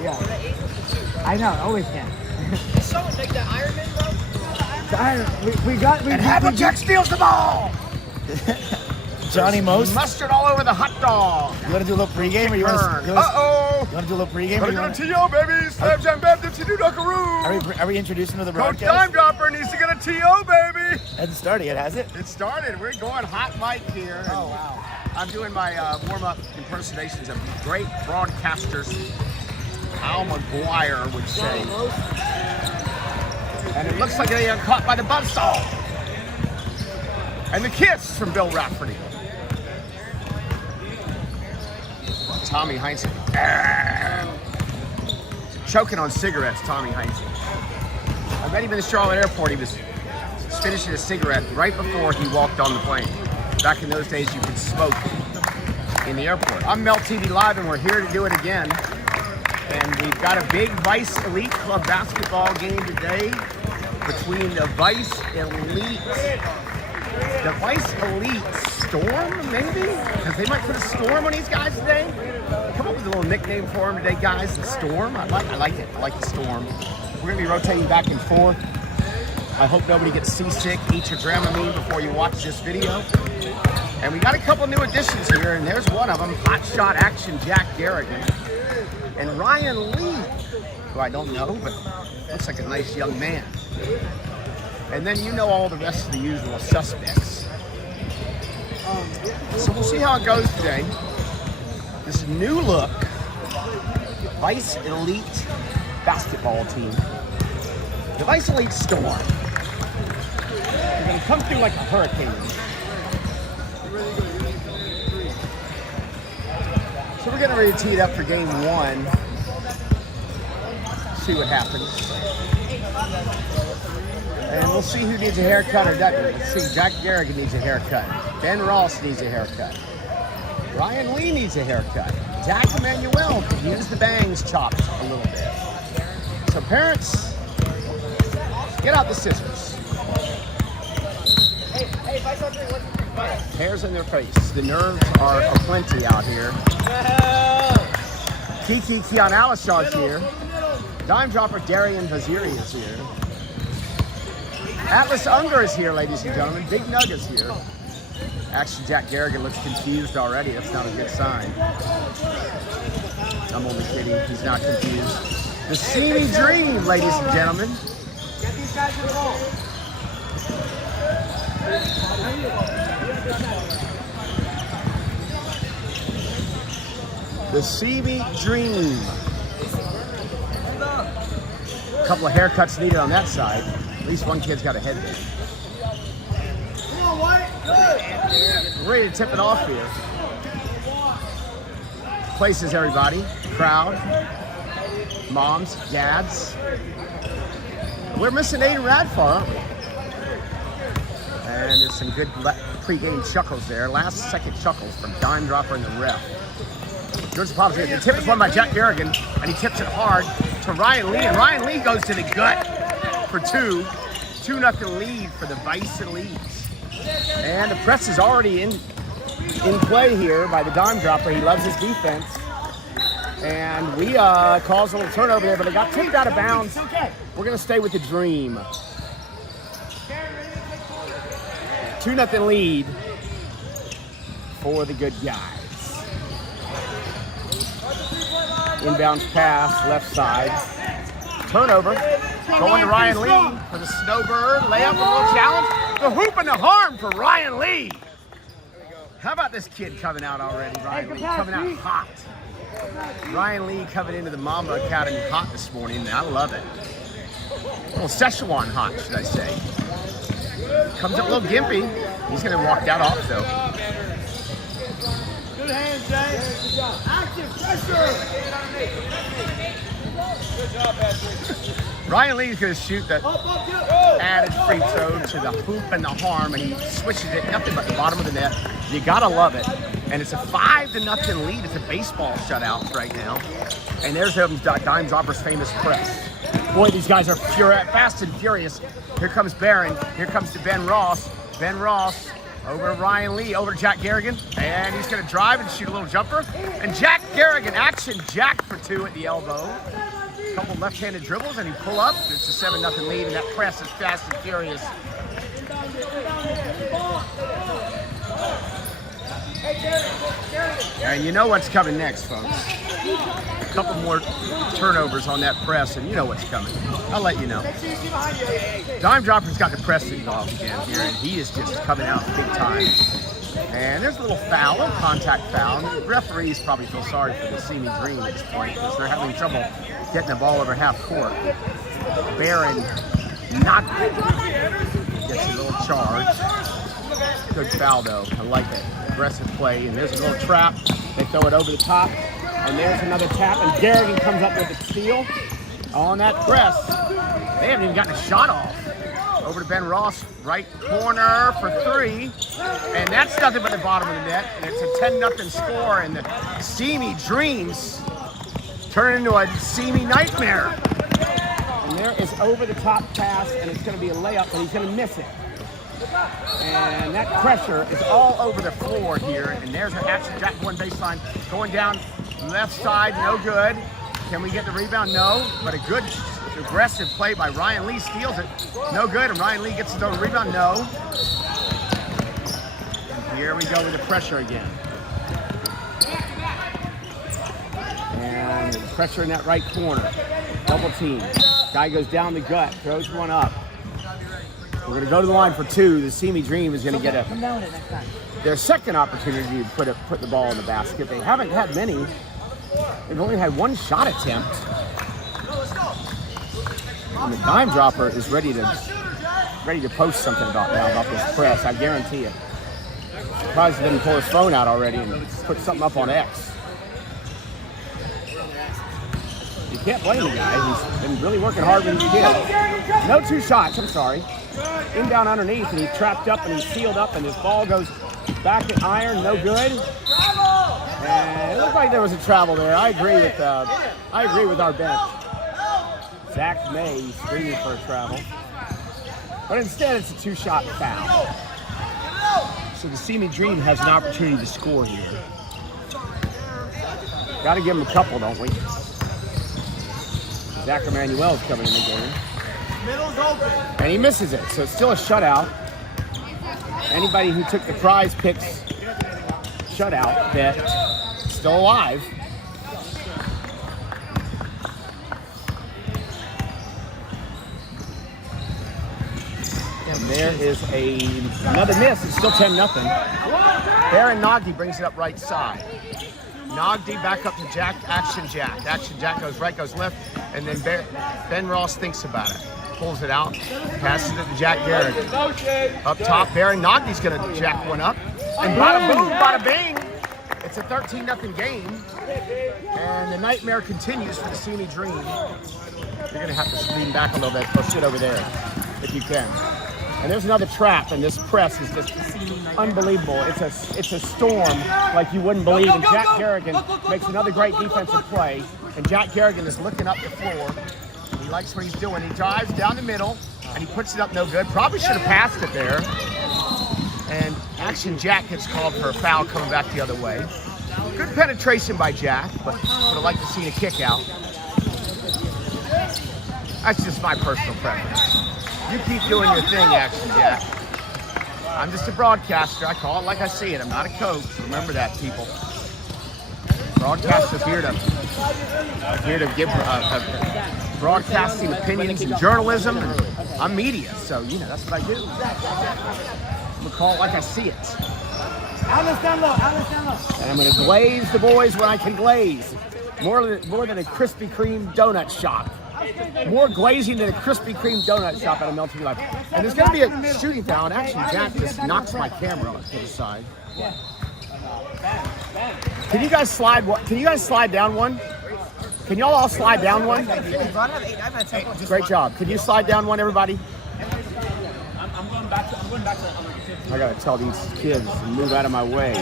Yeah. I know, always can. Someone take the Iron Man, bro. We got. And Havlicek steals the ball. Johnny Most. Mustard all over the hot dog. You want to do a little pregame, or you want to? Uh-oh. You want to do a little pregame? Gotta get a TO, baby. Slam Jam Bam Dipsy Doo Duckaroo. Are we introducing to the Coach broadcast? Dime Dropper needs to get a TO, baby. Hasn't started yet, has it? It started. We're going hot mic here. Oh, wow. I'm doing my warm-up impersonations of great broadcasters. Al McGuire would say. And it looks like they got caught by the buzzsaw. And the kiss from Bill Rafferty. Tommy Heinsohn. Choking on cigarettes, Tommy Heinsohn. I met him in the Charlotte airport. He was finishing a cigarette right before he walked on the plane. Back in those days, you could smoke in the airport. I'm Melt TV Live, and we're here to do it again. And we've got a big Vice Elite Club basketball game today between the Vice Elite. The Vice Elite Storm, maybe? Because they might put a storm on these guys today. Come up with a little nickname for them today, guys. The Storm. I like it. I like the Storm. We're gonna be rotating back and forth. I hope nobody gets seasick. Eat your Dramamine before you watch this video. And we got a couple new additions here, and there's one of them, Hot Shot Action Jack Garrigan. And Ryan Lee, who I don't know, but looks like a nice young man. And then you know all the rest of the usual suspects. So we'll see how it goes today. This new look Vice Elite basketball team. The Vice Elite Storm. They're gonna come through like a hurricane. So we're getting ready to tee it up for game one. See what happens. And we'll see who needs a haircut or doesn't. Let's see, Jack Garrigan needs a haircut. Ben Ross needs a haircut. Ryan Lee needs a haircut. Zack Emanuel could use the bangs chopped a little bit. So parents, get out the scissors. Hey, Vice Elite, what's your fight? Hairs in their face. The nerves are aplenty out here. Kiki Keon Alishaw's here. Dime Dropper Darian Vaziri is here. Atlas Unger is here, ladies and gentlemen. Big Nug is here. Actually, Jack Garrigan looks confused already. That's not a good sign. I'm only kidding. He's not confused. The Simi Dream, ladies and gentlemen. Get these guys involved. The Simi Dream. A couple of haircuts needed on that side. At least one kid's got a headband. Come on, White. Good. We're ready to tip it off here. Places everybody. Crowd. Moms, dads. We're missing Aiden Radfar, aren't we? And there's some good pre-game chuckles there. Last second chuckles from Dime Dropper and the ref. George Pop's here. The tip is won by Jack Garrigan, and he tips it hard to Ryan Lee. And Ryan Lee goes to the gut for two. 2-0 lead for the Vice Elites. And the press is already in play here by the Dime Dropper. He loves his defense. And we caused a little turnover there, but it got tipped out of bounds. We're going to stay with the Dream. 2-0 lead for the good guys. Inbounds pass, left side. Turnover. Going to Ryan Lee for the Snowbird. Layup, a little challenge. The hoop and the harm for Ryan Lee. How about this kid coming out already, Ryan Lee? Coming out hot. Ryan Lee coming into the Mamba Academy hot this morning. I love it. A little Szechuan hot, should I say. Comes up a little gimpy. He's going to walk that off, though. Good hands, Jay. Good job. Active pressure. Good job, Patrick. Ryan Lee's going to shoot that added free throw to the hoop and the harm, and he switches it, nothing but the bottom of the net. You got to love it. And it's a 5-0 lead. It's a baseball shutout right now. And there's Dime Dropper's famous press. Boy, these guys are fast and furious. Here comes Barron. Here comes to Ben Ross. Ben Ross Over to Ryan Lee, over to Jack Garrigan. And he's going to drive and shoot a little jumper. And Jack Garrigan, action jack for 2 at the elbow. A couple left-handed dribbles, and he pull up. It's a 7-0 lead, and that press is fast and furious. And you know what's coming next, folks. A couple more turnovers on that press, and you know what's coming. I'll let you know. Dime Dropper's got the press involved again here, and he is just coming out big time. And there's a little foul, a little contact foul. The referees probably feel sorry for the Simi Dream at this point because they're having trouble getting the ball over half court. Baron Naghdi gets a little charge. Good foul, though. I like it. Aggressive play, and there's a little trap. They throw it over the top, and there's another tap, and Garrigan comes up with a steal on that press. They haven't even gotten a shot off. Over to Ben Ross, right corner for 3, and that's nothing but the bottom of the net, and it's a 10-0 score, and the Simi Dreams turn into a Simi nightmare. And there is over-the-top pass, and it's going to be a layup, and he's going to miss it. And that pressure is all over the floor here. And there's an action jack one baseline going down left side, no good. Can we get the rebound? No, but a good aggressive play by Ryan Lee, steals it, no good. And Ryan Lee gets the rebound, no. And here we go with the pressure again. And pressure in that right corner, double team. Guy goes down the gut, throws one up. We're going to go to the line for 2. The Simi Dream is going to get their second opportunity to put the ball in the basket. They haven't had many. They've only had 1 shot attempt. And the Dime Dropper is ready to post something about this press. I guarantee it. Surprised he didn't pull his phone out already and put something up on X. You can't blame the guy. He's been really working hard when he did. No 2 shots. I'm sorry. In down underneath, and he's trapped up and he's sealed up, and his ball goes back at iron, no good. And it looked like there was a travel there. I agree with our bench. Zach May screaming for a travel, but instead it's a 2-shot foul. So the Simi Dream has an opportunity to score here. Got to give him a couple, don't we? Zack Emanuel is coming in the game. And he misses it, so it's still a shutout. Anybody who took the prize picks shutout bet still alive. And there is another miss. It's still 10-0. Baron Naghdi brings it up right side. Naghdi back up to Jack, action jack. Action jack goes right, goes left, and then Ben Ross thinks about it. Pulls it out, passes it to Jack Garrigan. Up top, Baron Naghdi's going to jack one up. And bada boom, bada bing. It's a 13-0 game. And the nightmare continues for the Simi Dream. You're going to have to lean back a little bit. Go sit over there if you can. And there's another trap, and this press is just unbelievable. It's a storm like you wouldn't believe. And Jack Garrigan makes another great defensive play. And Jack Garrigan is looking up the floor. He likes what he's doing. He drives down the middle, and he puts it up no good. Probably should have passed it there. And action Jack gets called for a foul coming back the other way. Good penetration by Jack, but would have liked to see a kick out. That's just my personal preference. You keep doing your thing, action Jack. I'm just a broadcaster. I call it like I see it. I'm not a coach. Remember that, people. Broadcasters here to give broadcasting opinions and journalism. And I'm media, so that's what I do. I'm gonna call it like I see it. And I'm gonna glaze the boys when I can glaze. More than a Krispy Kreme donut shop. More glazing than a Krispy Kreme donut shop at a Melting Life. And there's gonna be a shooting foul, and actually Jack just knocks my camera to the side. Can you guys slide down one? Can y'all all slide down one? Great job. Can you slide down one, everybody? I'm going back to I gotta tell these kids to move out of my way.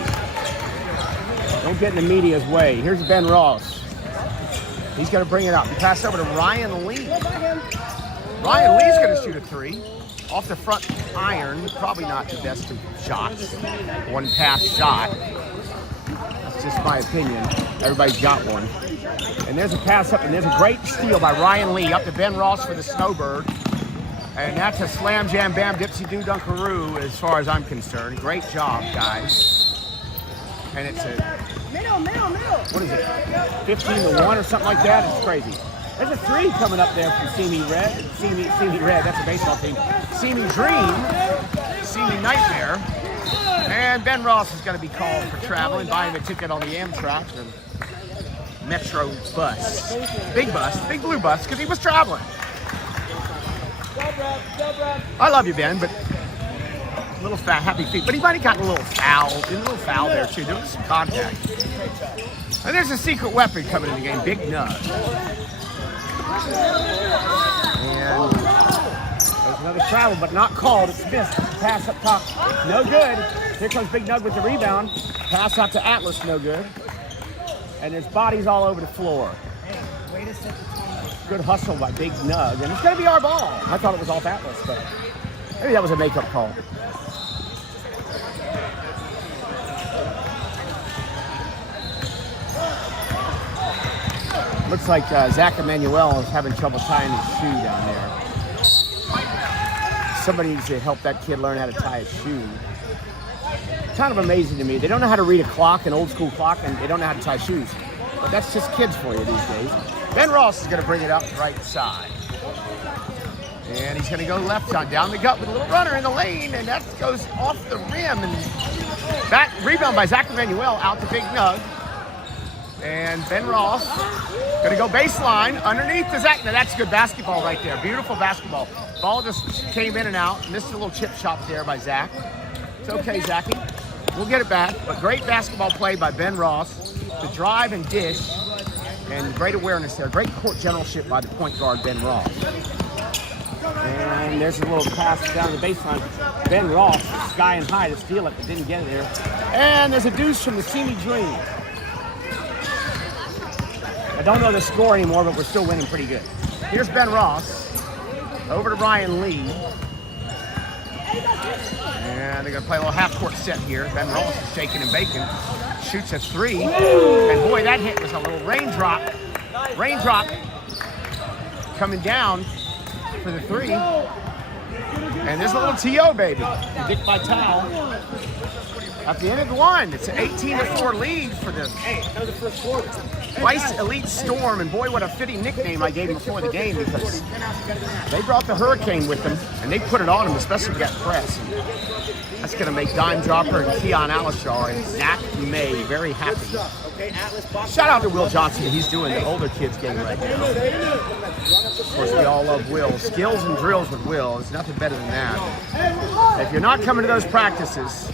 Don't get in the media's way. Here's Ben Ross. He's gonna bring it up. He passes over to Ryan Lee. Ryan Lee's gonna shoot a 3. off the front iron, probably not the best of shots. One pass shot. That's just my opinion. Everybody's got one. And there's a pass up, and there's a great steal by Ryan Lee up to Ben Ross for the Snowbird. And that's a slam, jam, bam, dipsy, doo, dunkaroo as far as I'm concerned. Great job, guys. And it's a, what is it, 15-1 or something like that? It's crazy. There's a 3 coming up there from Simi Red. Simi Red, that's a baseball team. Simi Dream, Simi Nightmare. And Ben Ross is going to be called for traveling, buying a ticket on the Amtrak and Metro bus. Big blue bus, because he was traveling. I love you, Ben, but a little fat, happy feet. But he might have gotten a little foul there too. There was some contact. And there's a secret weapon coming in the game, Big Nug. And there's another travel, but not called. It's missed. Pass up top, no good. Here comes Big Nug with the rebound. Pass out to Atlas, no good. And there's bodies all over the floor. Good hustle by Big Nug, and it's going to be our ball. I thought it was off Atlas, but maybe that was a makeup call. Looks like Zack Emanuel is having trouble tying his shoe down there. Somebody needs to help that kid learn how to tie his shoe. Kind of amazing to me. They don't know how to read a clock, an old school clock, and they don't know how to tie shoes. But that's just kids for you these days. Ben Ross is going to bring it up right side. And he's going to go left side, down the gut with a little runner in the lane, and that goes off the rim. And that rebound by Zack Emanuel out to Big Nug. And Ben Ross going to go baseline underneath the Zack. Now that's good basketball right there. Beautiful basketball. Ball just came in and out. Missed a little chip shot there by Zack. It's okay, Zachy. We'll get it back. But great basketball play by Ben Ross to drive and dish. And great awareness there. Great court generalship by the point guard, Ben Ross. And there's a little pass down the baseline. Ben Ross, sky and high to steal it, but didn't get it there. And there's a deuce from the Simi Dream. I don't know the score anymore, but we're still winning pretty good. Here's Ben Ross. Over to Ryan Lee. And they're going to play a little half-court set here. Ben Ross is shaking and baking. Shoots a 3. And boy, that hit was a little raindrop. Raindrop coming down for the 3. And there's a little TO, baby. Dick by Towel. At the end of the 1, it's an 18-4 lead for the Vice Elite Storm. And boy, what a fitting nickname I gave him before the game, because they brought the Hurricane with them, and they put it on him, especially with that press. And that's going to make Dime Dropper and Keon Alishar and Zach May very happy. Shout out to Will Johnson. He's doing the older kids game right now. Of course, we all love Will. Skills and drills with Will. There's nothing better than that. If you're not coming to those practices,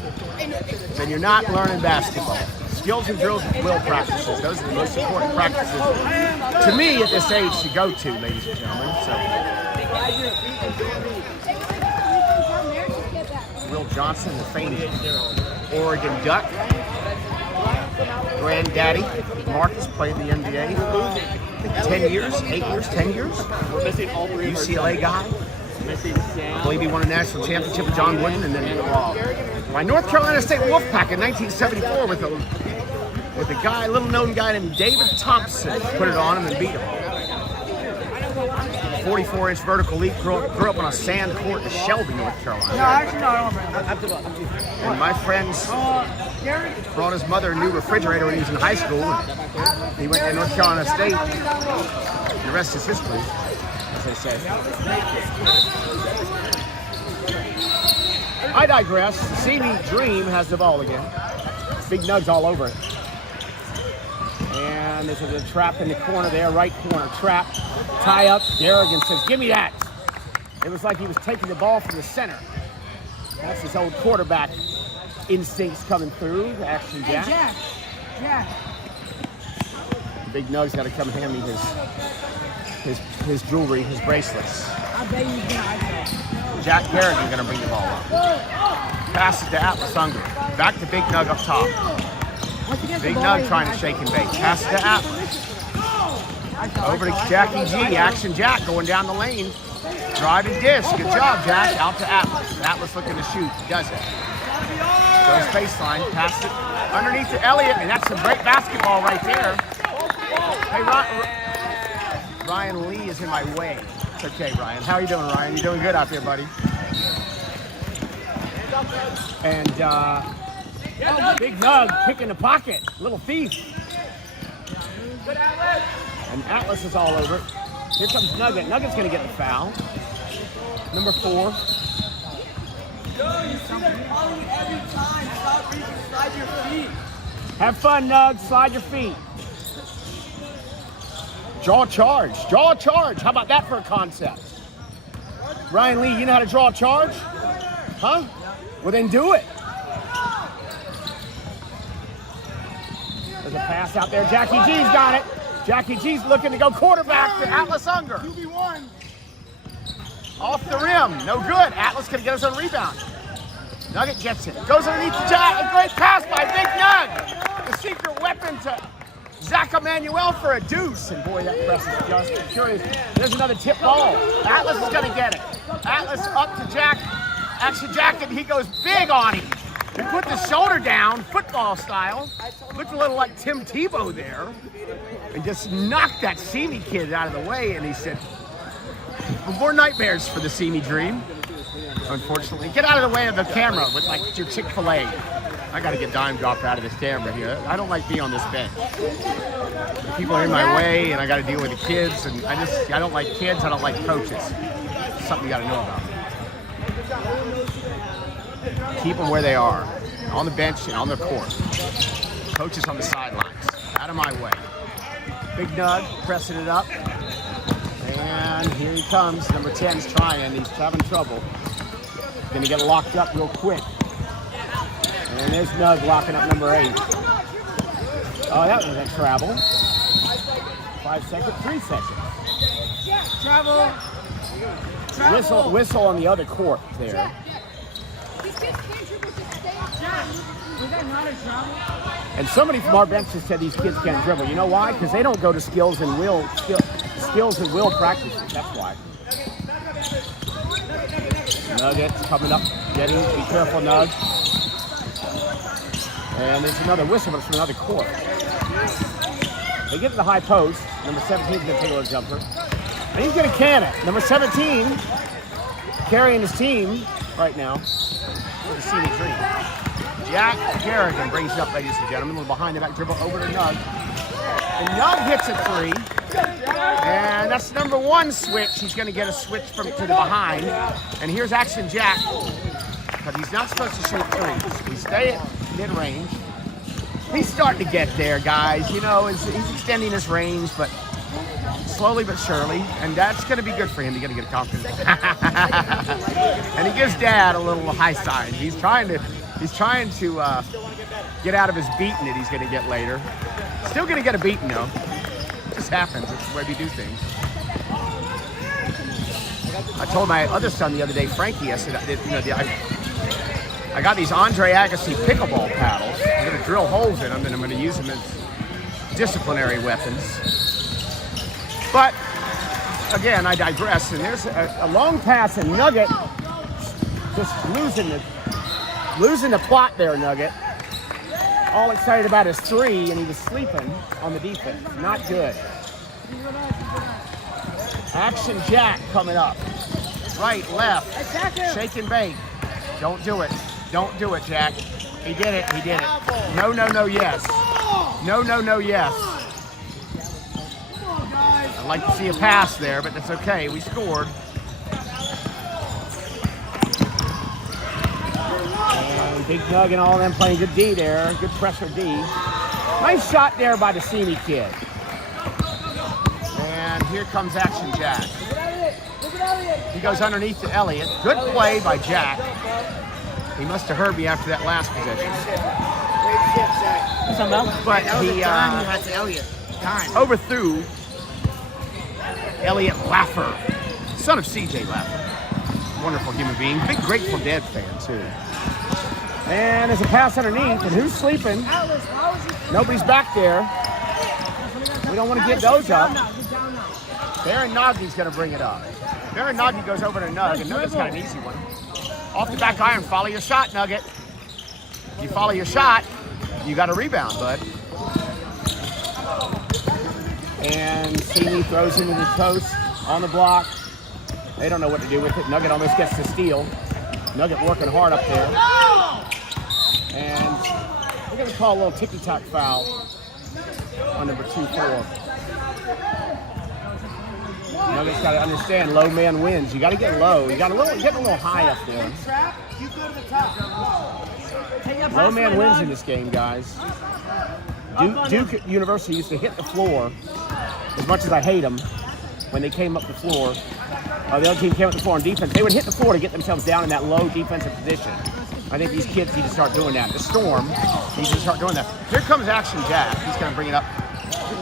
then you're not learning basketball. Skills and drills with Will practices. Those are the most important practices to me at this age to go to, ladies and gentlemen. So, Will Johnson, the famous Oregon Duck. Granddaddy Marcus played in the NBA. I think 10 years, 8 years, 10 years. UCLA guy. I believe he won a national championship with John Wooden, and then by North Carolina State Wolfpack in 1974 with a guy, little known guy named David Thompson, put it on him and beat him. 44-inch vertical leap, grew up on a sand court in Shelby, North Carolina. No, actually, no, I don't. And my friends brought his mother a new refrigerator when he was in high school. He went to North Carolina State. And the rest is history, as they say. I digress. The Simi Dream has the ball again. Big Nug's all over it. And this is a trap in the corner there, right corner trap. Tie up. Garrigan says, "Give me that." It was like he was taking the ball from the center. That's his old quarterback instincts coming through. Action Jack. Hey, Jack. Big Nug's got to come hand me his jewelry, his bracelets. I bet you can. Jack Garrigan going to bring the ball up. Pass it to Atlas Unger. Back to Big Nug up top. Big Nug trying to shake and bake. Pass it to Atlas. Over to Jackie G. Action Jack going down the lane. Driving disc. Good job, Jack. Out to Atlas. Atlas looking to shoot. He does it. Goes baseline. Passes it underneath to Elliot, and that's some great basketball right there. Hey, Ryan Lee is in my way. It's okay, Ryan. How you doing, Ryan? You doing good out there, buddy? And Big Nug picking the pocket. Little thief. And Atlas is all over it. Here comes Nugget. Nugget's going to get the foul. Number 4. You see them calling it every time. Stop reaching, slide your feet. Have fun, Nug. Slide your feet. Draw a charge. Draw a charge. How about that for a concept? Ryan Lee, you know how to draw a charge? Huh? Well, then do it. There's a pass out there. Jackie G's got it. Jackie G's looking to go quarterback to Atlas Unger. 2v1. Off the rim. No good. Atlas going to get us on rebound. Nugget gets it. Goes underneath the Jack. A great pass by Big Nug. The secret weapon to Zack Emanuel for a deuce. And boy, that press is just curious. There's another tip ball. Atlas is going to get it. Atlas up to Jack. Action Jack, and he goes big on him. He put the shoulder down, football style. Looked a little like Tim Tebow there. And just knocked that Simi kid out of the way. And he said, more nightmares for the Simi dream. Unfortunately. Get out of the way of the camera with like your Chick-fil-A. I got to get dime dropped out of this camera here. I don't like being on this bench. People are in my way and I got to deal with the kids. And I don't like kids, I don't like coaches. It's something you got to know about. Keep them where they are, on the bench and on the court. Coaches on the sidelines. Out of my way. Big Nug pressing it up. And here he comes. Number 10's trying. He's having trouble. Gonna get locked up real quick. And there's Nug locking up number 8. Oh, that was a travel. 5 seconds, 3 seconds. Travel. Whistle on the other court there. Was that not a travel? And somebody from our bench has said these kids can't dribble. You know why? Because they don't go to skills and will practices. That's why. Nuggets coming up, getting. Be careful, Nug. And there's another whistle, but it's from another court. They get to the high post. Number 17 is going to take a little jumper. And he's going to can it. Number 17 carrying his team right now. For the Simi dream. Jack Garrigan brings it up, ladies and gentlemen. A little behind the back dribble over to Nug. And Nug hits a 3. And that's number 1 switch. He's going to get a switch from to the behind. And here's Action Jack. But he's not supposed to shoot 3s. We stay at mid-range. He's starting to get there, guys. You know, he's extending his range, but slowly but surely. And that's going to be good for him. He's going to get confidence. And he gives Dad a little high side. He's trying to get out of his beating that he's going to get later. Still going to get a beating, though. It just happens. It's the way we do things. I told my other son the other day, Frankie, I said, I got these Andre Agassi pickleball paddles. I'm going to drill holes in them, and I'm going to use them as disciplinary weapons. But, again, I digress. And there's a long pass, and Nugget just losing the plot there, Nugget. All excited about his 3, and he was sleeping on the defense. Not good. Action Jack coming up. Right, left. Shake and bake. Don't do it. Don't do it, Jack. He did it. He did it. No, yes. No, yes. I'd like to see a pass there, but that's okay. We scored. And Big Nug and all of them playing good D there. Good pressure D. Nice shot there by the Simi kid. And here comes Action Jack. He goes underneath to Elliot. Good play by Jack. He must have heard me after that last possession. But he overthrew Elliot Laffer, son of CJ Laffer. Wonderful human being. Big Grateful Dead fan, too. And there's a pass underneath, and who's sleeping? Nobody's back there. We don't want to get those up. Baron Naghdi's going to bring it up. There Naghdi goes over to Nug, and Nugget's got an easy one. Off the back iron, follow your shot, Nugget. If you follow your shot, you got a rebound, bud. And Simi throws into the post on the block. They don't know what to do with it. Nugget almost gets the steal. Nugget working hard up there. And we're going to call a little ticky-tack foul on number 2-4. Nugget's got to understand, low man wins. You got to get low. You got getting a little high up there. Low man wins in this game, guys. Duke University used to hit the floor, as much as I hate them, when they came up the floor. The other team came up the floor on defense. They would hit the floor to get themselves down in that low defensive position. I think these kids need to start doing that. The Storm needs to start doing that. Here comes Action Jack. He's going to bring it up,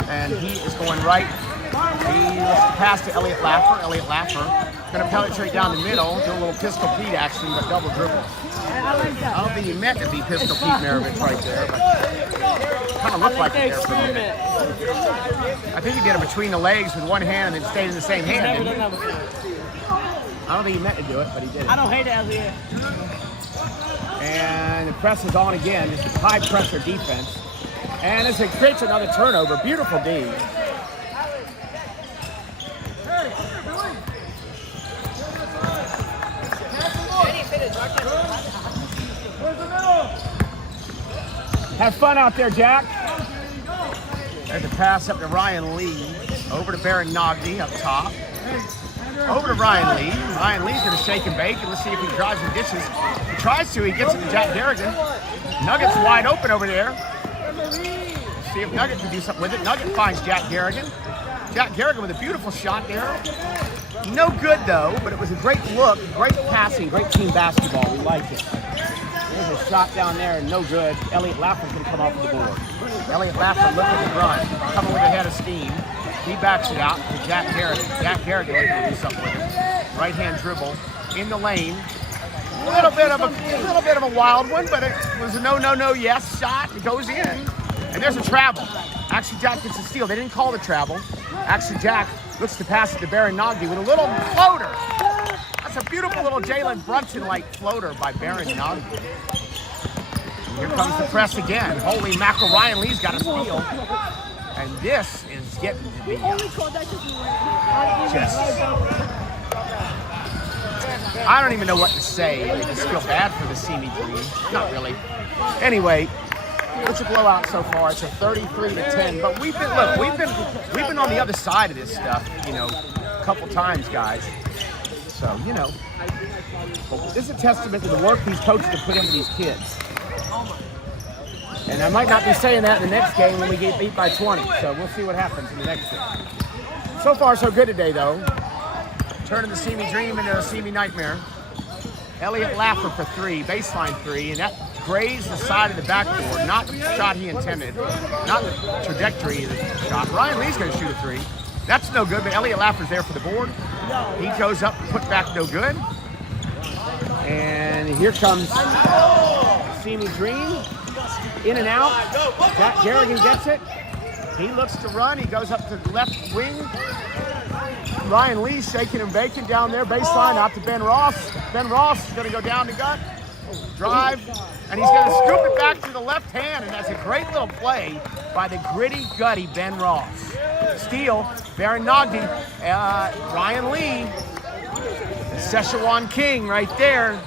and he is going right. He lets the pass to Elliot Laffer. Elliot Laffer going to penetrate down the middle, do a little Pistol Pete action, but double dribble. I don't think he meant to be Pistol Pete Maravich right there, but kind of looked like it there for a minute. I think he did it between the legs with one hand and then stayed in the same hand. I don't think he meant to do it, but he did it. I don't hate it, Elliot. And the press is on again, just a high pressure defense. And as it creates another turnover, beautiful D. Have fun out there, Jack. There's a pass up to Ryan Lee. Over to Baron Naghdi up top. Over to Ryan Lee. Ryan Lee's going to shake and bake, and let's see if he drives and dishes. He tries to. He gets it to Jack Garrigan. Nugget's wide open over there. See if Nugget can do something with it. Nugget finds Jack Garrigan. Jack Garrigan with a beautiful shot there. No good, though, but it was a great look, great passing, great team basketball. We like it. There's a shot down there and no good. Elliot Laffer's going to come off the board. Elliot Laffer looking to run, coming with a head of steam. He backs it out to Jack Garrigan. Jack Garrigan looking to do something with it. Right hand dribble in the lane. A little bit of a wild one, but it was a no, yes shot. It goes in, and there's a travel. Actually, Jack gets a steal. They didn't call the travel. Actually, Jack looks to pass it to Baron Naghdi with a little floater. That's a beautiful little Jalen Brunson-like floater by Baron Naghdi. Here comes the press again. Holy mackerel, Ryan Lee's got a steal. And this is getting to be just... I don't even know what to say. I just feel bad for the Simi team. Not really. Anyway, it's a blowout so far. It's a 33-10. But we've been on the other side of this stuff, a couple times, guys. So, this is a testament to the work these coaches have put into these kids. And I might not be saying that in the next game when we get beat by 20. So we'll see what happens in the next game. So far, so good today, though. Turning the Simi dream into a Simi nightmare. Elliot Laffer for 3, baseline 3, and that grazed the side of the backboard. Not the shot he intended. Not the trajectory of the shot. Ryan Lee's going to shoot a 3. That's no good, but Elliot Laffer's there for the board. He goes up, put back, no good. And here comes Simi Dream. In and out. Jack Garrigan gets it. He looks to run. He goes up to the left wing. Ryan Lee shaking and baking down there. Baseline out to Ben Ross. Ben Ross is going to go down the gut. Drive. And he's going to scoop it back to the left hand. And that's a great little play by the gritty, gutty Ben Ross. Steal. Baron Naghdi. Ryan Lee. The Szechuan King right there.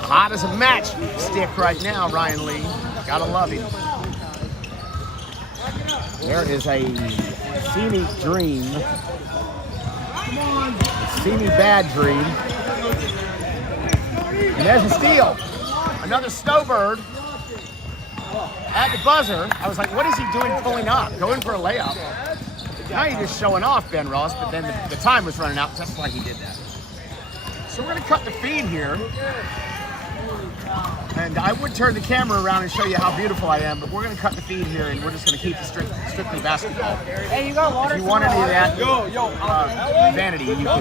Hot as a matchstick right now, Ryan Lee. Gotta love him. There is a Simi dream. Simi bad dream. And there's a steal. Another snowbird at the buzzer. I was like, what is he doing pulling up? Going for a layup. Now you're just showing off, Ben Ross, but then the time was running out. That's why he did that. So we're gonna cut the feed here. And I would turn the camera around and show you how beautiful I am, but we're going to cut the feed here, and we're just going to keep it strictly basketball. Hey, you got water? If you want any of that vanity, you can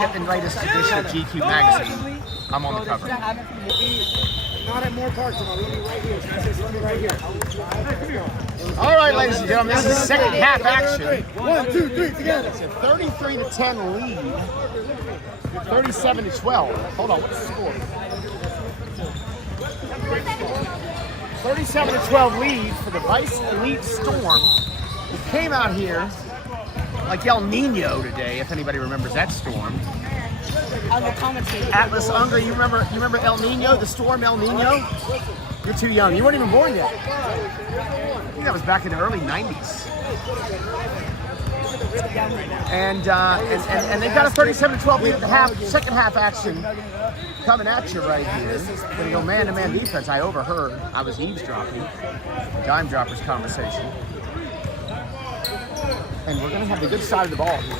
get the latest edition of GQ magazine. I'm on the cover. Not at more parts. Let me right here. Let me right here. All right, ladies and gentlemen, this is second half action. 1, 2, 3, together. It's a 33-10 lead. 37-12. Hold on, what's the score? 37-12 lead for the Vice Elite Storm. We came out here like El Nino today, if anybody remembers that storm. I will commentate. Atlas Unger, you remember El Nino, the storm El Nino? You're too young. You weren't even born yet. I think that was back in the early 90s. And they've got a 37-12 lead at the second half action coming at you right here. Gonna go man-to-man defense. I overheard. I was eavesdropping Dime Droppers conversation. And we're gonna have the good side of the ball here.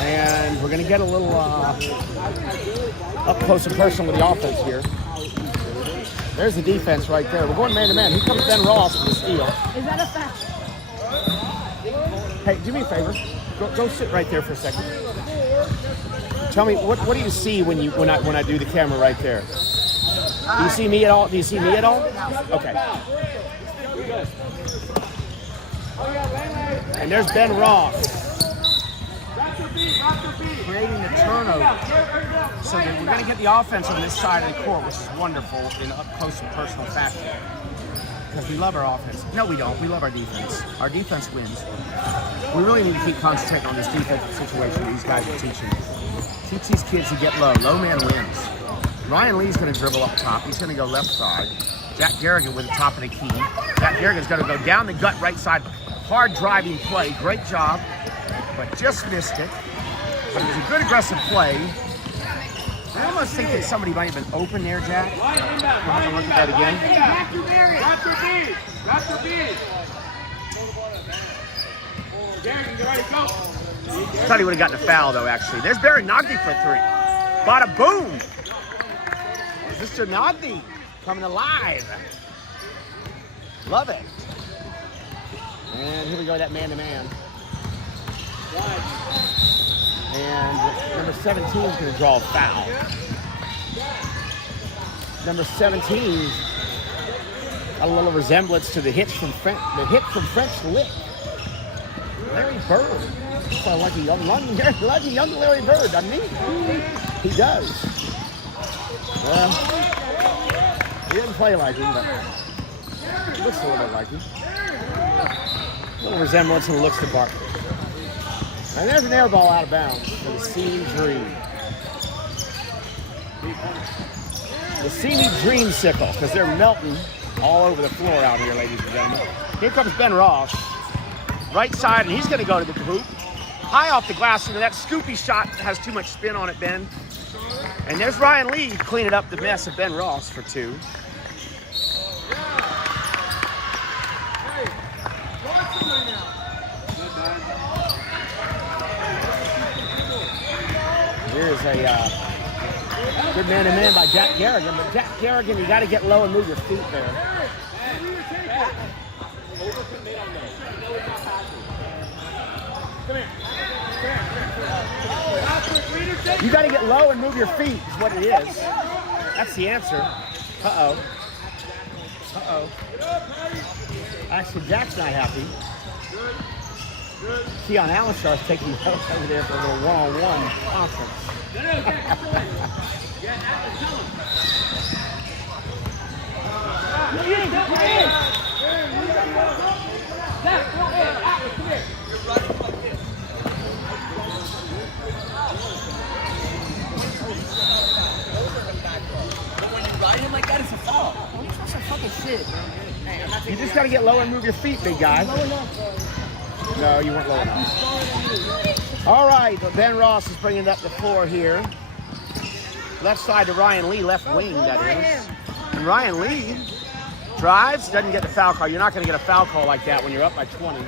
And we're gonna get a little up close and personal with the offense here. There's the defense right there. We're going man-to-man. Here comes Ben Ross for the steal. Is that a fact? Hey, do me a favor. Go sit right there for a second. Tell me, what do you see when I do the camera right there? Do you see me at all? Okay. And there's Ben Ross creating the turnover. So that we're going to get the offense on this side of the court, which is wonderful in up close and personal fashion. Because we love our offense. No, we don't. We love our defense. Our defense wins. We really need to keep concentrating on this defensive situation these guys are teaching. Teach these kids to get low. Low man wins. Ryan Lee's going to dribble up top. He's going to go left side. Jack Garrigan with the top of the key. Jack Garrigan's going to go down the gut right side. Hard driving play. Great job. But just missed it. But it was a good aggressive play. I almost think that somebody might have been open there, Jack. We'll have to look at that again. Drop your beat. Garrigan, get ready, go. Thought he would have gotten a foul, though, actually. There's Naghdi for three. Bada boom. Mr. Naghdi coming alive. Love it. And here we go, that man-to-man. And number 17 is going to draw a foul. Number 17 got a little resemblance to the hit from French Lick. Larry Bird. Sounds like a young Larry Bird, doesn't he? He does. Well, he didn't play like him, but he looks a little bit like him. A little resemblance and looks to Barkley. And there's an air ball out of bounds for the Simi Dream. The Simi Dreamsicle, because they're melting all over the floor out here, ladies and gentlemen. Here comes Ben Ross, right side, and he's going to go to the hoop. High off the glass, and that scoopy shot has too much spin on it, Ben. And there's Ryan Lee cleaning up the mess of Ben Ross for two. Here's a good man-to-man by Jack Garrigan, but Jack Garrigan, you got to get low and move your feet there. You got to get low and move your feet is what it is. That's the answer. Uh-oh. Actually, Jack's not happy. Keon Allenshaw's taking notes over there for a little one-on-one conference. Ride him like that is a foul. That's some fucking shit, bro. You just got to get low and move your feet, big guy. No, you weren't low enough. All right, but Ben Ross is bringing up the floor here. Left side to Ryan Lee, left wing, that is. And Ryan Lee drives, doesn't get the foul call. You're not going to get a foul call like that when you're up by 20.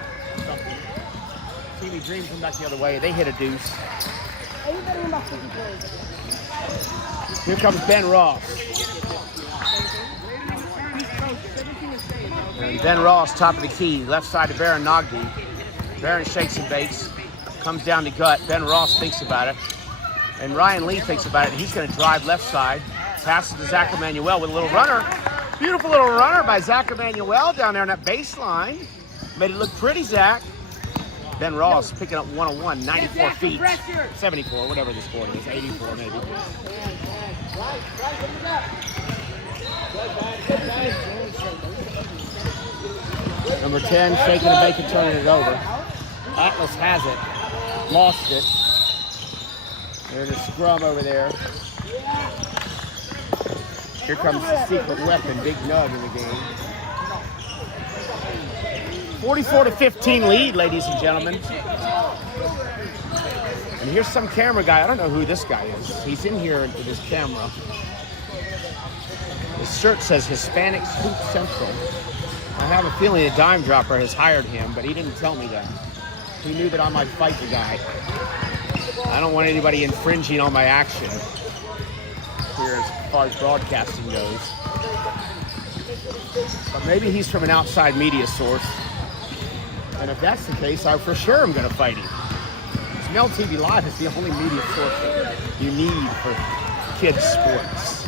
TV Dream come back the other way. They hit a deuce. Here comes Ben Ross. And Ben Ross, top of the key, left side to Baron Naghdi. Baron shakes and bakes, comes down the gut. Ben Ross thinks about it, and Ryan Lee thinks about it. He's going to drive left side. Passes to Zack Emanuel with a little runner. Beautiful little runner by Zack Emanuel down there on that baseline. Made it look pretty, Zack. Ben Ross picking up 101, 94 feet. 74, whatever the score is, 84 maybe. Number 10, shaking and baking, turning it over. Atlas has it, lost it. There's a scrum over there. Here comes the secret weapon, Big Nug in the game. 44-15 lead, ladies and gentlemen. And here's some camera guy. I don't know who this guy is. He's in here with his camera. His shirt says Hispanic Scoop Central. I have a feeling a dime dropper has hired him, but he didn't tell me that. He knew that I might fight the guy. I don't want anybody infringing on my action here as far as broadcasting goes. But maybe he's from an outside media source. And if that's the case, I for sure am going to fight him. Mel TV Live is the only media source that you need for kids' sports.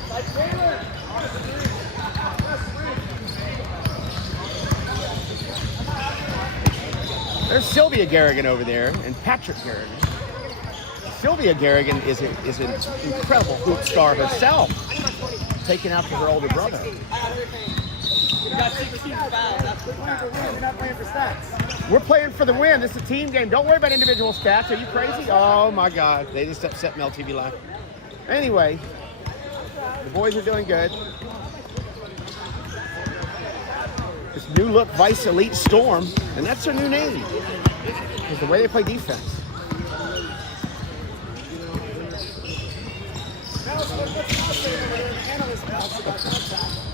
There's Sylvia Garrigan over there and Patrick Garrigan. Sylvia Garrigan is an incredible hoop star herself, taken after her older brother. We're playing for the win. This is a team game. Don't worry about individual stats. Are you crazy? Oh my God. They just upset Mel TV Live. Anyway, the boys are doing good. This new look Vice Elite Storm, and that's their new name. Because the way they play defense.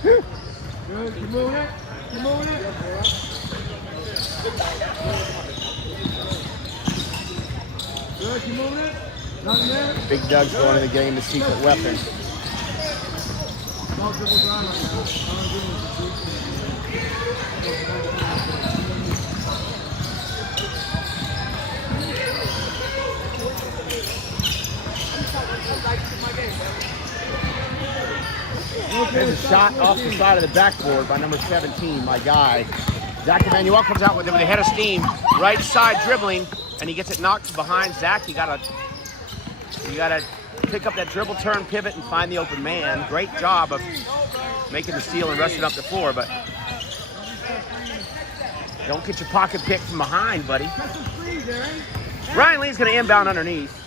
Good, keep moving it. Keep moving it. Good, keep moving it. Nothing there. Big Doug's going in the game, the secret weapon. There's a shot off the side of the backboard by number 17, my guy. Zack Emanuel comes out with him with a head of steam, right side dribbling, and he gets it knocked behind Zack. You gotta pick up that dribble, turn, pivot, and find the open man. Great job of making the steal and rushing up the floor, but don't get your pocket picked from behind, buddy. Ryan Lee's gonna inbound underneath.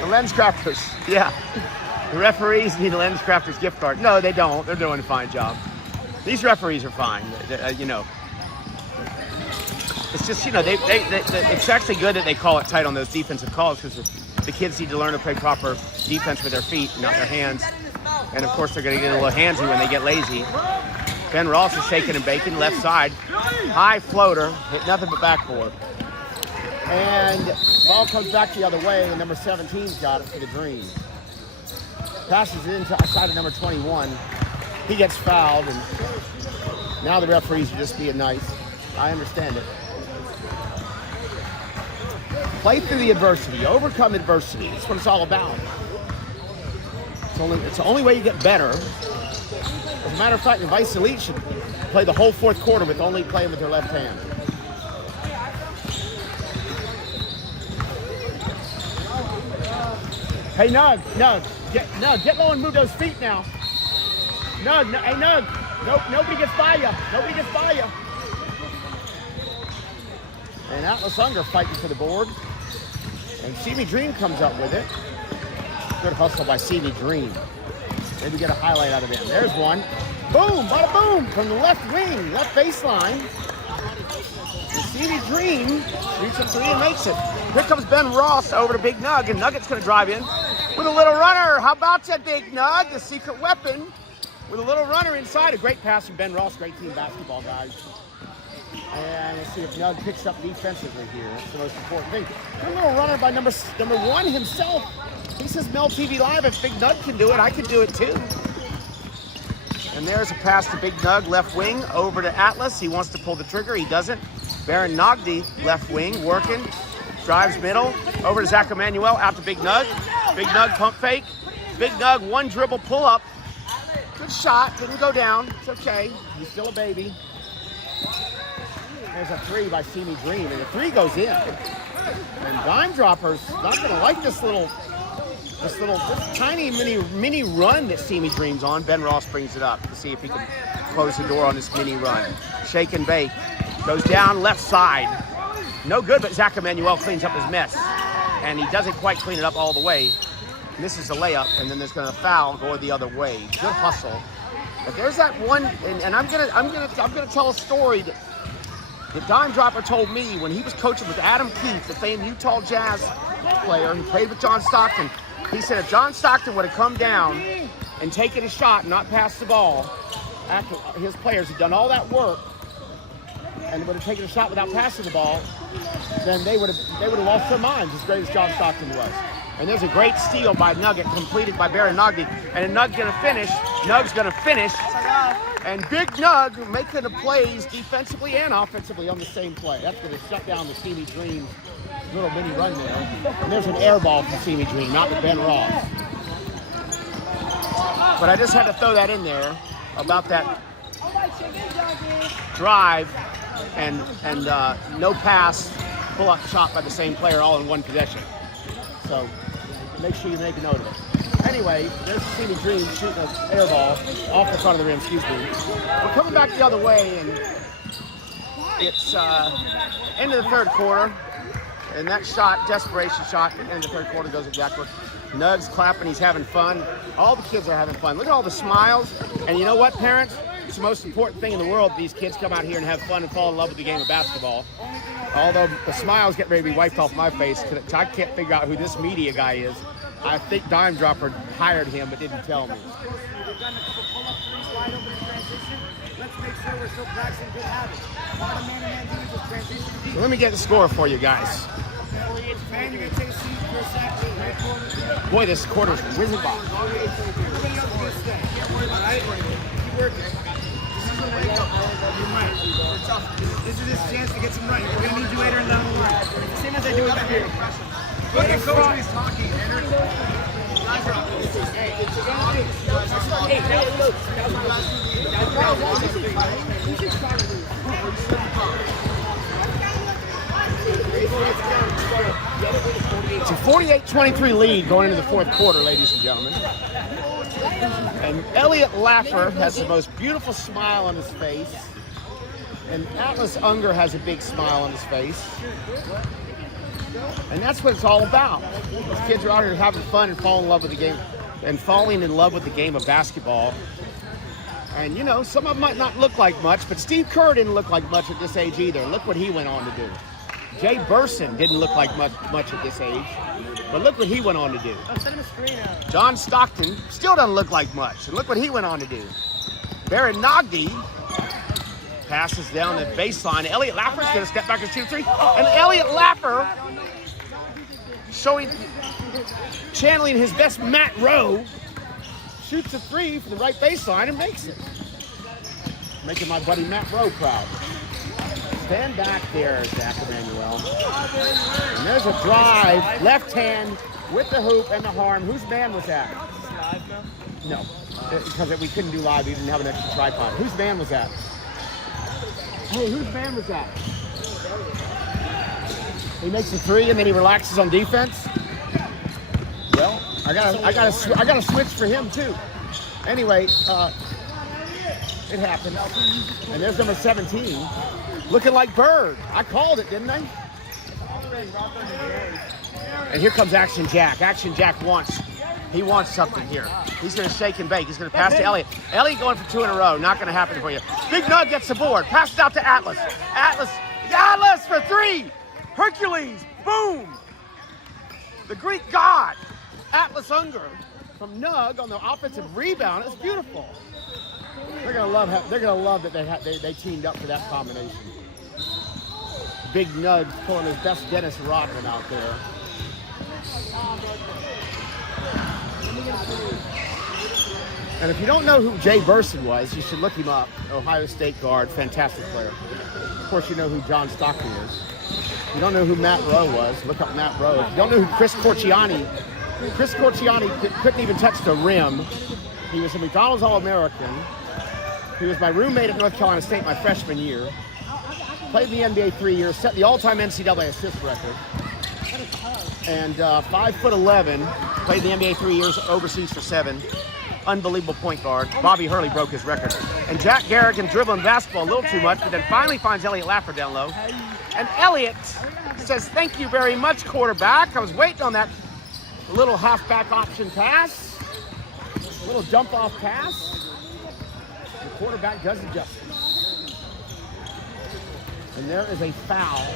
The Lens Crafters, yeah. The referees need a Lens Crafters gift card. No, they don't. They're doing a fine job. These referees are fine. You know, it's just, you know, it's actually good that they call it tight on those defensive calls because the kids need to learn to play proper defense with their feet, not their hands. And of course, they're going to get a little handsy when they get lazy. Ben Ross is shaking and baking, left side, high floater, hit nothing but backboard. And ball comes back the other way, and number 17's got it for the Dream. Passes it inside of number 21. He gets fouled, and now the referees are just being nice. I understand it. Play through the adversity, overcome adversity. That's what it's all about. It's the only way you get better. As a matter of fact, the Vice Elite should play the whole fourth quarter with only playing with their left hand. Hey, Nug, get low and move those feet now. Nug, hey, Nug. Nope, nobody gets by you. Nobody gets by you. And Atlas Unger fighting for the board. And Simi Dream comes up with it. Good hustle by Simi Dream. Maybe get a highlight out of him. There's one. Boom, bada boom, from the left wing, left baseline. And Simi Dream shoots a three and makes it. Here comes Ben Ross over to Big Nug, and Nugget's going to drive in with a little runner. How about that, Big Nug? The secret weapon with a little runner inside. A great pass from Ben Ross. Great team basketball, guys. And let's see if Nug picks up defensively here. That's the most important thing. A little runner by number one himself. He says, Mel TV Live, if Big Nug can do it, I can do it too. And there's a pass to Big Nug, left wing, over to Atlas. He wants to pull the trigger. He doesn't. Baron Naghdi, left wing, working. Drives middle, over to Zack Emanuel, out to Big Nug. Big Nug pump fake. Big Nug, one dribble pull up. Good shot, didn't go down. It's okay, he's still a baby. There's a three by Simi Dream, and the three goes in. And Dime Dropper's not gonna like this tiny mini run that Simi Dream's on. Ben Ross brings it up to see if he can close the door on this mini run. Shake and bake, goes down left side. No good, but Zack Emanuel cleans up his mess. And he doesn't quite clean it up all the way. Misses the layup, and then there's gonna foul go the other way. Good hustle. But there's that one, and I'm gonna tell a story that Dime Dropper told me when he was coaching with Adam Keefe, the famed Utah Jazz player who played with John Stockton. He said if John Stockton would have come down and taken a shot and not passed the ball, after his players had done all that work and would have taken a shot without passing the ball, then they would have lost their minds as great as John Stockton was. And there's a great steal by Nugget, completed by Barry Naghdi. And Nug's gonna finish. And Big Nug making the plays defensively and offensively on the same play. That's gonna shut down the Simi Dream little mini run there. And there's an air ball from Simi Dream, not the Ben Ross. But I just had to throw that in there about that drive and no pass, pull-up shot by the same player all in one possession. So make sure you make a note of it. Anyway, there's Simi Dream shooting an air ball off the front of the rim, excuse me. We're coming back the other way, and it's end of the third quarter. And that shot, desperation shot, at the end of the third quarter goes exactly. Nug's clapping, he's having fun. All the kids are having fun. Look at all the smiles. And you know what, parents? It's the most important thing in the world. These kids come out here and have fun and fall in love with the game of basketball. Although the smiles get ready to be wiped off my face, because I can't figure out who this media guy is. I think Dime Dropper hired him, but didn't tell me. So let me get the score for you guys. Boy, this quarter's whizzing by. This is his chance to get some right. We're gonna need you later in the line. Same as I do up here. Look at Coach when he's talking. It's a 48-23 lead going into the fourth quarter, ladies and gentlemen. And Elliot Laffer has the most beautiful smile on his face. And Atlas Unger has a big smile on his face. And that's what it's all about. These kids are out here having fun and falling in love with the game, and falling in love with the game of basketball. And you know, some of them might not look like much, but Steve Kerr didn't look like much at this age either. Look what he went on to do. Jay Burson didn't look like much at this age, but look what he went on to do. John Stockton still doesn't look like much, and look what he went on to do. Barry Naghdi passes down the baseline. Elliot Laffer's going to step back and shoot three. And Elliot Laffer channeling his best Matt Rowe, shoots a three from the right baseline and makes it. Making my buddy Matt Rowe proud. Stand back there, Zack Emanuel. And there's a drive, left hand with the hoop and the harm. Whose man was that? No, because we couldn't do live. We didn't have an extra tripod. Whose man was that? Hey, whose man was that? He makes a three and then he relaxes on defense. Well, I got a switch for him too. Anyway, it happened. And there's number 17, looking like Bird. I called it, didn't I? And here comes Action Jack. Action Jack wants something here. He's going to shake and bake. He's going to pass to Elliot. Elliot going for two in a row. Not going to happen for you. Big Nug gets the board. Pass it out to Atlas. Atlas for three. Hercules. Boom. The Greek god. Atlas Unger from Nug on the offensive rebound. It's beautiful. They're going to love that they teamed up for that combination. Big Nug pulling his best Dennis Rodman out there. And if you don't know who Jay Burson was, you should look him up. Ohio State guard, fantastic player. Of course, you know who John Stockton is. you don't know who Matt Rowe was, look up Matt Rowe. If you don't know who Chris Corciani couldn't even touch the rim. He was a McDonald's All-American. He was my roommate at North Carolina State my freshman year. Played in the NBA 3 years, set the all-time NCAA assist record. And 5'11", played in the NBA 3 years, overseas for 7. Unbelievable point guard. Bobby Hurley broke his record. And Jack Garrigan dribbling basketball a little too much, but then finally finds Elliot Laffer down low. And Elliot says, "Thank you very much, quarterback. I was waiting on that little halfback option pass, little dump-off pass." The quarterback does the justice. And there is a foul.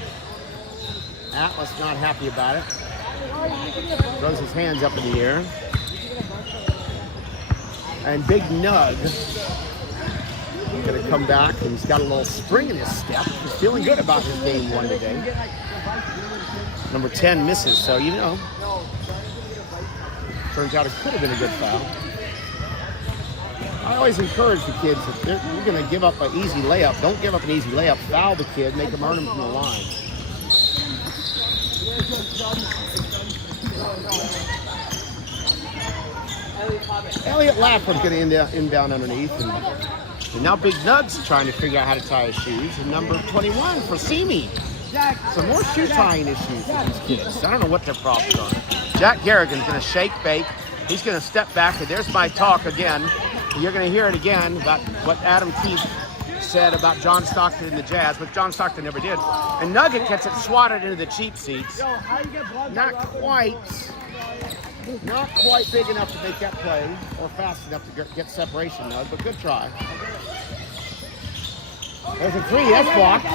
Atlas not happy about it. Throws his hands up in the air. And Big Nug going to come back, and he's got a little spring in his step. He's feeling good about his game 1 today. Number 10 misses, so you know. Turns out it could have been a good foul. I always encourage the kids, if you're going to give up an easy layup, don't give up an easy layup. Foul the kid, make him earn him from the line. Elliot Laffer's going to inbound underneath, and now Big Nug's trying to figure out how to tie his shoes. And number 21 for Simi. Some more shoe tying issues with these kids. I don't know what their problems are. Jack Garrigan's going to shake, bake. He's going to step back, and there's my talk again. You're going to hear it again about what Adam Keefe said about John Stockton and the Jazz, which John Stockton never did. And Nugget gets it swatted into the cheap seats. Not quite big enough to make that play, or fast enough to get separation, Nug, but good try. There's a 3, that's blocked.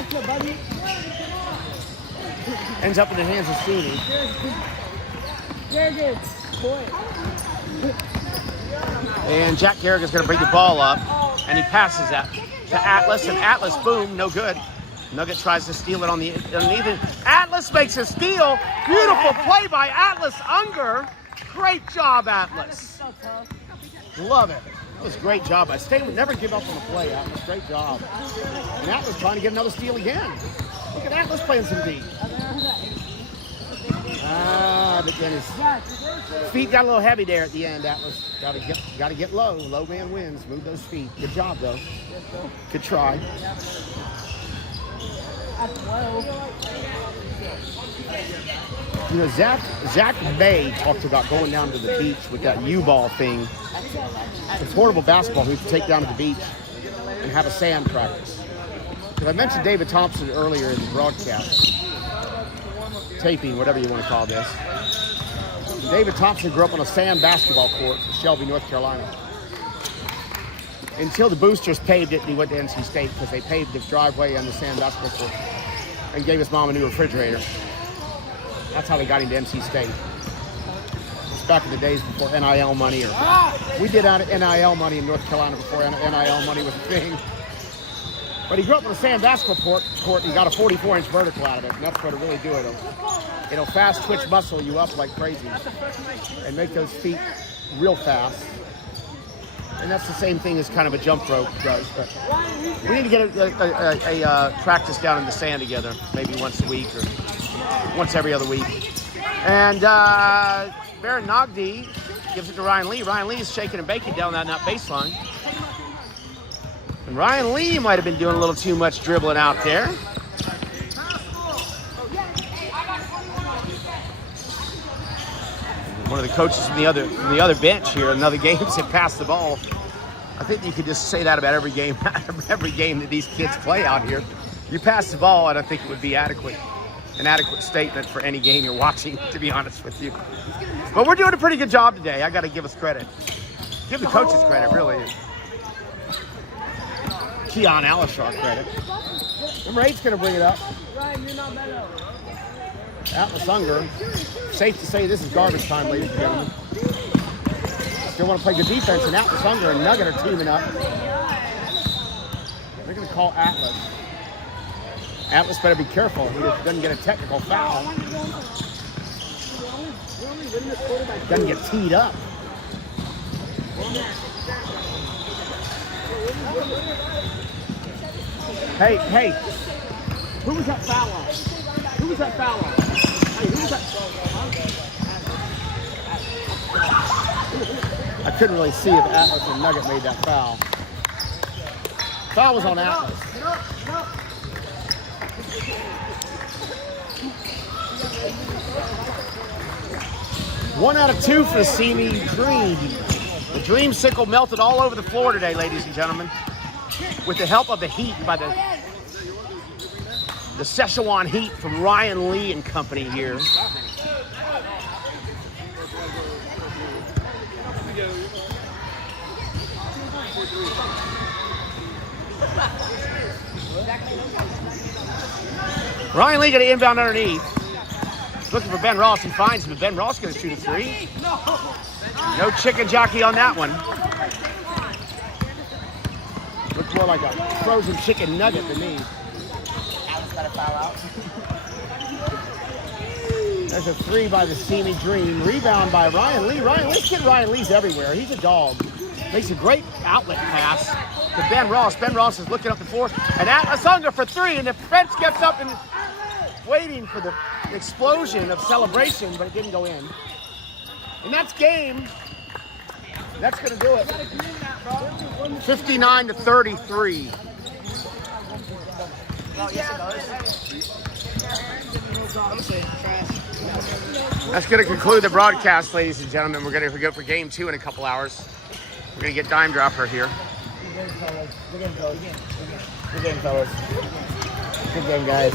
Ends up in the hands of Simi. And Jack Garrigan's going to bring the ball up, and he passes that to Atlas, and Atlas, boom, no good. Nugget tries to steal it on the underneath. Atlas makes a steal. Beautiful play by Atlas Unger. Great job, Atlas. Love it. That was a great job. I stay, never give up on the play, Atlas. Great job. And Atlas trying to get another steal again. Look at Atlas playing some deep. But then his feet got a little heavy there at the end, Atlas. Got to get low. Low man wins. Move those feet. Good job, though. Good try. You know, Zack May talked about going down to the beach with that U-ball thing. It's horrible basketball. We could take down to the beach and have a sand practice. Because I mentioned David Thompson earlier in the broadcast. Taping, whatever you want to call this. David Thompson grew up on a sand basketball court in Shelby, North Carolina. Until the boosters paved it and he went to NC State because they paved the driveway on the sand basketball court and gave his mom a new refrigerator. That's how they got him to NC State. It's back in the days before NIL money. We did out NIL money in North Carolina before NIL money was a thing. But he grew up on a sand basketball court and he got a 44-inch vertical out of it, and that's what'll really do it. It'll fast twitch muscle you up like crazy and make those feet real fast. And that's the same thing as kind of a jump rope does. But we need to get a practice down in the sand together, maybe once a week or once every other week. And Baron Naghdi gives it to Ryan Lee. Ryan Lee is shaking and baking down that baseline. And Ryan Lee might have been doing a little too much dribbling out there. One of the coaches from the other bench here in other games have passed the ball. I think you could just say that about every game that these kids play out here. You pass the ball, and I think it would be an adequate statement for any game you're watching, to be honest with you. But we're doing a pretty good job today. I got to give us credit. Give the coaches credit, really. Keon Alishar credit. Number 8's going to bring it up. Atlas Unger. Safe to say this is garbage time, ladies and gentlemen. Still want to play good defense, and Atlas Unger and Nugget are teaming up. They're going to call Atlas. Atlas better be careful. He doesn't get a technical foul. Doesn't get teed up. Hey, who was that foul on? Who who was that foul on? Hey, who was that? I couldn't really see if Atlas and Nugget made that foul. Foul was on Atlas. 1 out of 2 for the Simi Dream. The Dreamsicle melted all over the floor today, ladies and gentlemen, with the help of the heat by the Szechuan heat from Ryan Lee and company here. Ryan Lee got to inbound underneath. Looking for Ben Ross. He finds him, but Ben Ross going to shoot a 3. No chicken jockey on that one. Looks more like a frozen chicken nugget to me. Alex got a foul out. There's a 3 by the Simi Dream. Rebound by Ryan Lee. Let's get Ryan Lee's everywhere. He's a dog. Makes a great outlet pass to Ben Ross. Ben Ross is looking up the floor. And Atlas Unger for 3. And the bench gets up and waiting for the explosion of celebration, but it didn't go in. And that's game. That's going to do it. 59-33. That's going to conclude the broadcast, ladies and gentlemen. We're going to go for game 2 in a couple hours. We're going to get Dime Dropper here. Good game, fellas. Good game, fellas. Good game, guys.